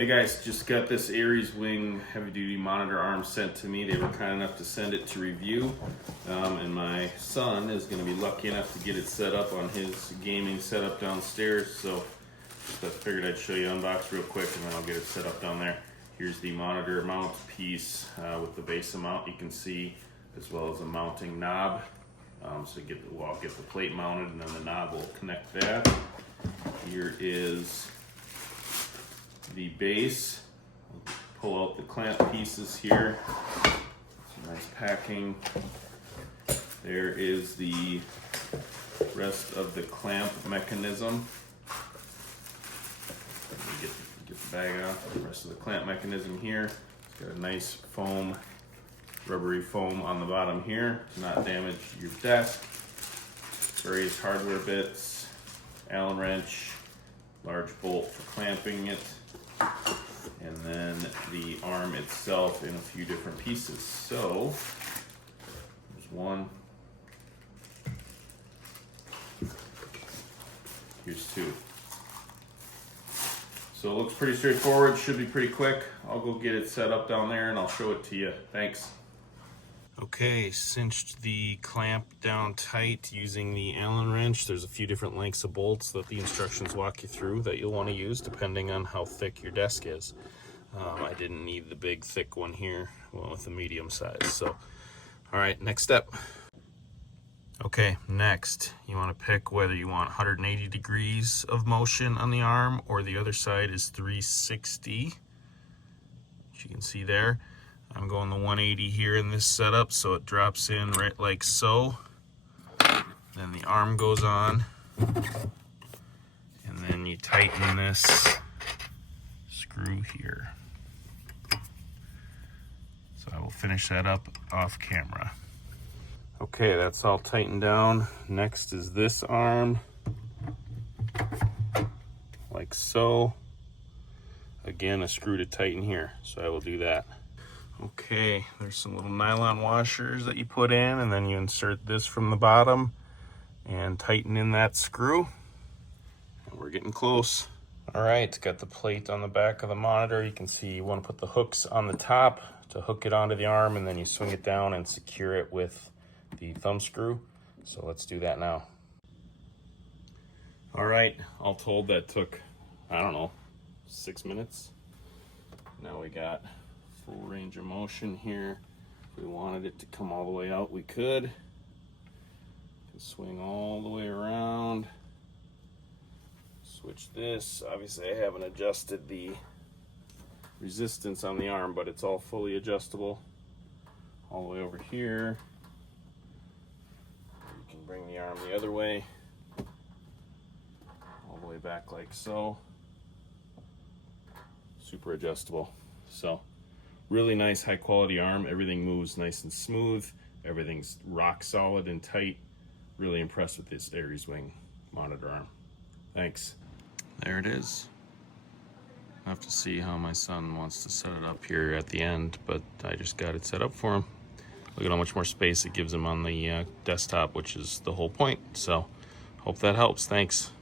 Hey guys, just got this ARES wing heavy duty monitor arm sent to me. They were kind enough to send it to review. And my son is going to be lucky enough to get it set up on his gaming setup downstairs. So just I figured I'd show you unbox real quick and then I'll get it set up down there. Here's the monitor mount piece with the Vesa mount you can see, as well as a mounting knob. So I'll get the plate mounted and then the knob will connect that. Here is the base. Pull out the clamp pieces here. Some nice packing. There is the rest of the clamp mechanism. Get the bag off. The rest of the clamp mechanism here. It's got a nice foam, rubbery foam on the bottom here to not damage your desk. Various hardware bits, Allen wrench, large bolt for clamping it, and then the arm itself in a few different pieces. So there's one, here's two. So it looks pretty straightforward, should be pretty quick. I'll go get it set up down there and I'll show it to you. Thanks. Okay, cinched the clamp down tight using the Allen wrench. There's a few different lengths of bolts that the instructions walk you through that you'll want to use depending on how thick your desk is. I didn't need the big thick one here, I went with the medium size. So, all right, next step. Okay, next, you want to pick whether you want 180 degrees of motion on the arm or the other side is 360, which you can see there. I'm going the 180 here in this setup, so it drops in right like so. Then the arm goes on, and then you tighten this screw here. So I will finish that up off camera. Okay, that's all tightened down. Next is this arm, like so. Again, a screw to tighten here, so I will do that. Okay, there's some little nylon washers that you put in, and then you insert this from the bottom and tighten in that screw. And we're getting close. All right, got the plate on the back of the monitor. You can see you want to put the hooks on the top to hook it onto the arm, and then you swing it down and secure it with the thumb screw. So let's do that now. All right, all told that took, I don't know, 6 minutes. Now we got full range of motion here. If we wanted it to come all the way out, we could. Can swing all the way around. Switch this. Obviously I haven't adjusted the resistance on the arm, but it's all fully adjustable. All the way over here. You can bring the arm the other way. All the way back like so. Super adjustable. So really nice, high quality arm. Everything moves nice and smooth. Everything's rock solid and tight. Really impressed with this ARES wing monitor arm. Thanks. There it is. I have to see how my son wants to set it up here at the end, but I just got it set up for him. Look at how much more space it gives him on the desktop, which is the whole point. So hope that helps. Thanks.